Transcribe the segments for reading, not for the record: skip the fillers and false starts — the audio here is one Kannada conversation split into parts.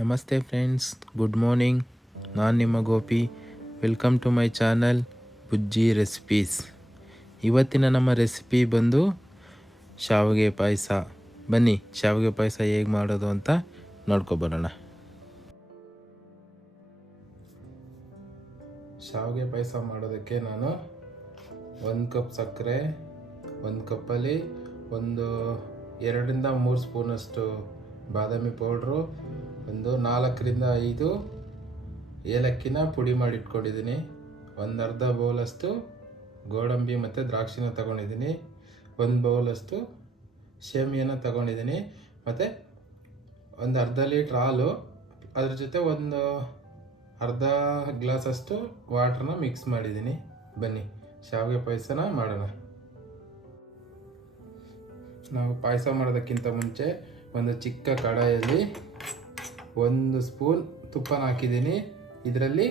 ನಮಸ್ತೆ ಫ್ರೆಂಡ್ಸ್, ಗುಡ್ ಮಾರ್ನಿಂಗ್. ನಾನು ನಿಮ್ಮ ಗೋಪಿ. Welcome to my channel Bujji recipes. ಇವತ್ತಿನ ನಮ್ಮ ರೆಸಿಪಿ ಬಂದು ಶಾವಿಗೆ ಪಾಯಸ. ಬನ್ನಿ ಶಾವಿಗೆ ಪಾಯಸ ಹೇಗೆ ಮಾಡೋದು ಅಂತ ನೋಡ್ಕೊಬರೋಣ. ಶಾವಿಗೆ ಪಾಯಸ ಮಾಡೋದಕ್ಕೆ ನಾನು 1 ಕಪ್ ಸಕ್ಕರೆ, 1 ಕಪ್ಪಲ್ಲಿ ಒಂದು 2-3 ಸ್ಪೂನಷ್ಟು ಬಾದಾಮಿ ಪೌಡ್ರು, ಒಂದು 4-5 ಏಲಕ್ಕಿನ ಪುಡಿ ಮಾಡಿಟ್ಕೊಂಡಿದ್ದೀನಿ, ಒಂದು ಅರ್ಧ ಬೌಲಷ್ಟು ಗೋಡಂಬಿ ಮತ್ತು ದ್ರಾಕ್ಷಿನ ತಗೊಂಡಿದ್ದೀನಿ, 1 ಬೌಲಷ್ಟು ಶೇಮಿಯನ್ನು ತಗೊಂಡಿದ್ದೀನಿ, ಮತ್ತು ಒಂದು ಅರ್ಧ ಲೀಟ್ರ್ ಹಾಲು, ಅದ್ರ ಜೊತೆ ಒಂದು ಅರ್ಧ ಗ್ಲಾಸಷ್ಟು ವಾಟ್ರನ್ನ ಮಿಕ್ಸ್ ಮಾಡಿದ್ದೀನಿ. ಬನ್ನಿ ಶಾವಿಗೆ ಪಾಯಸನ ಮಾಡೋಣ. ನಾವು ಪಾಯಸ ಮಾಡೋದಕ್ಕಿಂತ ಮುಂಚೆ ಒಂದು ಚಿಕ್ಕ ಕಡಾಯಲ್ಲಿ 1 ಸ್ಪೂನ್ ತುಪ್ಪನ ಹಾಕಿದ್ದೀನಿ. ಇದರಲ್ಲಿ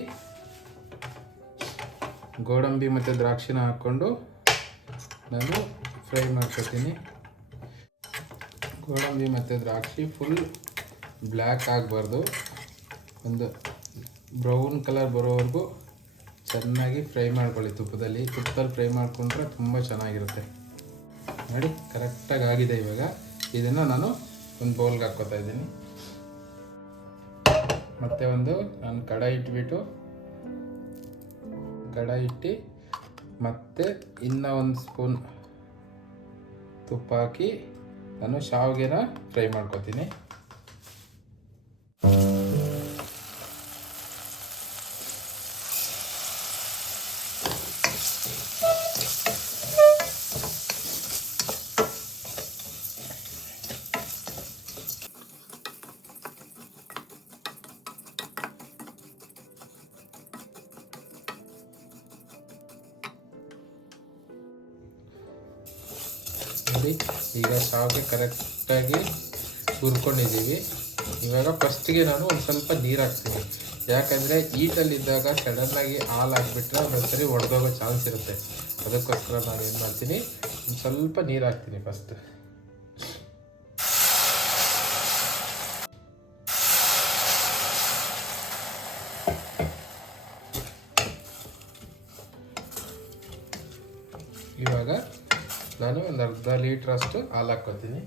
ಗೋಡಂಬಿ ಮತ್ತು ದ್ರಾಕ್ಷಿನ ಹಾಕ್ಕೊಂಡು ನಾನು ಫ್ರೈ ಮಾಡ್ಕೊತೀನಿ. ಗೋಡಂಬಿ ಮತ್ತು ದ್ರಾಕ್ಷಿ ಫುಲ್ ಬ್ಲ್ಯಾಕ್ ಆಗಬಾರ್ದು, ಒಂದು ಬ್ರೌನ್ ಕಲರ್ ಬರೋವರೆಗೂ ಚೆನ್ನಾಗಿ ಫ್ರೈ ಮಾಡ್ಕೊಳ್ಳಿ. ತುಪ್ಪದಲ್ಲಿ ಫ್ರೈ ಮಾಡಿಕೊಂಡ್ರೆ ತುಂಬ ಚೆನ್ನಾಗಿರುತ್ತೆ. ನೋಡಿ, ಕರೆಕ್ಟಾಗಿ ಆಗಿದೆ. ಇವಾಗ ಇದನ್ನು ನಾನು ಒಂದು ಬೌಲ್ಗೆ ಹಾಕ್ಕೋತಾ ಇದ್ದೀನಿ. ಮತ್ತೆ ನಾನು ಕಡಾಯಿ ಇಟ್ಟು ಮತ್ತೆ ಇನ್ನೂ 1 ಸ್ಪೂನ್ ತುಪ್ಪ ಹಾಕಿ ನಾನು ಶಾವಿಗೆನ ಫ್ರೈ ಮಾಡ್ಕೊತೀನಿ. ನೋಡಿ, ಈಗ ಶಾವಿಗೆ ಕರೆಕ್ಟಾಗಿ ಹುರ್ಕೊಂಡಿದ್ದೀವಿ. ಇವಾಗ ಫಸ್ಟಿಗೆ ನಾನು ಒಂದು ಸ್ವಲ್ಪ ನೀರು ಹಾಕ್ತೀನಿ. ಯಾಕಂದರೆ ಈಟಲ್ಲಿದ್ದಾಗ ಸಡನ್ನಾಗಿ ಹಾಲು ಹಾಕ್ಬಿಟ್ರೆ ಒಂದ್ಸರಿ ಒಡೆದೋಗೋ ಚಾನ್ಸ್ ಇರುತ್ತೆ. ಅದಕ್ಕೋಸ್ಕರ ನಾನು ಏನು ಮಾಡ್ತೀನಿ, ಒಂದು ಸ್ವಲ್ಪ ನೀರು ಹಾಕ್ತೀನಿ ಫಸ್ಟ್. ಇವಾಗ ನಾನು ಒಂದು ಅರ್ಧ ಲೀಟ್ರಷ್ಟು ಹಾಲು ಹಾಕ್ಕೊತೀನಿ.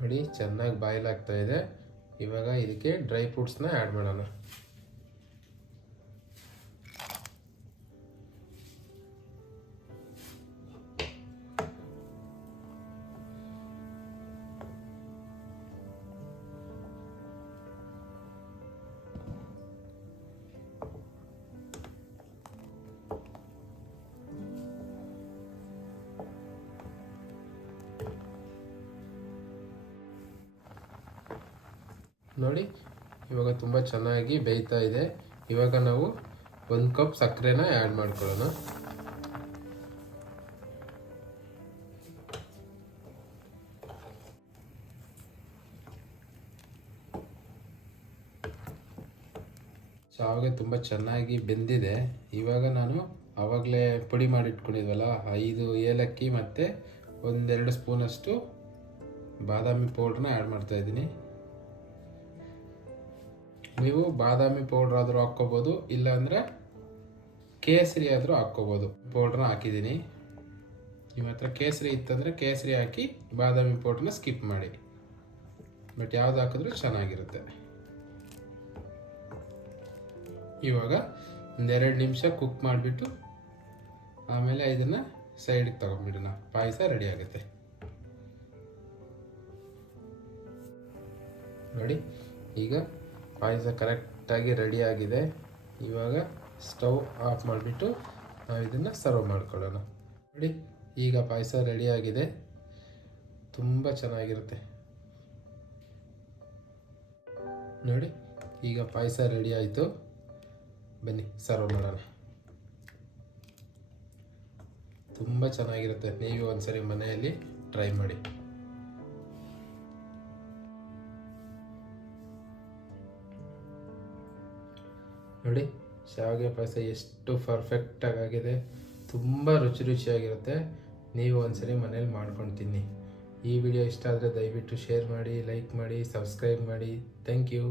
ನೋಡಿ, ಚೆನ್ನಾಗಿ ಬಾಯ್ಲ್ ಆಗ್ತಾ ಇದೆ. ಇವಾಗ ಇದಕ್ಕೆ ಡ್ರೈ ಫ್ರೂಟ್ಸ್ನ ಆ್ಯಡ್ ಮಾಡೋಣ. ನೋಡಿ, ಇವಾಗ ತುಂಬ ಚೆನ್ನಾಗಿ ಬೇಯ್ತಾ ಇದೆ. ಇವಾಗ ನಾವು 1 ಕಪ್ ಸಕ್ಕರೆನ ಆ್ಯಡ್ ಮಾಡ್ಕೊಳ್ಳೋಣ. ಶಾವಿಗೆ ತುಂಬ ಚೆನ್ನಾಗಿ ಬೆಂದಿದೆ. ಇವಾಗ ನಾನು ಆವಾಗಲೇ ಪುಡಿ ಮಾಡಿಟ್ಕೊಂಡಿದ್ವಲ್ಲ 5 ಏಲಕ್ಕಿ ಮತ್ತು 1-2 ಸ್ಪೂನಷ್ಟು ಬಾದಾಮಿ ಪೌಡ್ರನ್ನ ಆ್ಯಡ್ ಮಾಡ್ತಾಯಿದ್ದೀನಿ. ನೀವು ಬಾದಾಮಿ ಪೌಡ್ರ್ ಆದರೂ ಹಾಕ್ಕೋಬೋದು, ಇಲ್ಲಾಂದರೆ ಕೇಸರಿ ಆದರೂ ಹಾಕ್ಕೋಬೋದು. ಪೌಡ್ರನ್ನ ಹಾಕಿದ್ದೀನಿ. ನಿಮ್ಮ ಹತ್ರ ಕೇಸರಿ ಇತ್ತಂದರೆ ಕೇಸರಿ ಹಾಕಿ, ಬಾದಾಮಿ ಪೌಡ್ರನ್ನ ಸ್ಕಿಪ್ ಮಾಡಿ. ಬಟ್ ಯಾವ್ದು ಹಾಕಿದ್ರೂ ಚೆನ್ನಾಗಿರುತ್ತೆ. ಇವಾಗ 1-2 ನಿಮಿಷ ಕುಕ್ ಮಾಡಿಬಿಟ್ಟು ಆಮೇಲೆ ಇದನ್ನು ಸೈಡಿಗೆ ತಗೊಂಡ್ಬಿಡೋಣ. ಪಾಯಸ ರೆಡಿ ಆಗುತ್ತೆ. ನೋಡಿ, ಈಗ ಪಾಯಸ ಕರೆಕ್ಟಾಗಿ ರೆಡಿಯಾಗಿದೆ. ಇವಾಗ ಸ್ಟವ್ ಆಫ್ ಮಾಡಿಬಿಟ್ಟು ನಾವು ಇದನ್ನು ಸರ್ವ್ ಮಾಡ್ಕೊಳ್ಳೋಣ. ನೋಡಿ, ಈಗ ಪಾಯಸ ರೆಡಿಯಾಗಿದೆ. ತುಂಬ ಚೆನ್ನಾಗಿರುತ್ತೆ. ನೋಡಿ, ಈಗ ಪಾಯಸ ರೆಡಿ ಆಯಿತು. ಬನ್ನಿ ಸರ್ವ್ ಮಾಡೋಣ. ತುಂಬ ಚೆನ್ನಾಗಿರುತ್ತೆ. ನೀವು ಒಂದ್ಸರಿ ಮನೆಯಲ್ಲಿ ಟ್ರೈ ಮಾಡಿ. ನೋಡಿ ಶಾವಿಗೆ ಪಾಯಸ ಎಷ್ಟು ಪರ್ಫೆಕ್ಟಾಗಿ ಆಗಿದೆ. ತುಂಬ ರುಚಿಯಾಗಿರುತ್ತೆ. ನೀವು ಒಂದ್ಸರಿ ಮನೇಲಿ ಮಾಡ್ಕೊಂಡು ತಿನ್ನಿ. ಈ ವಿಡಿಯೋ ಇಷ್ಟ ಆದರೆ ದಯವಿಟ್ಟು ಶೇರ್ ಮಾಡಿ, ಲೈಕ್ ಮಾಡಿ, ಸಬ್ಸ್ಕ್ರೈಬ್ ಮಾಡಿ. Thank you.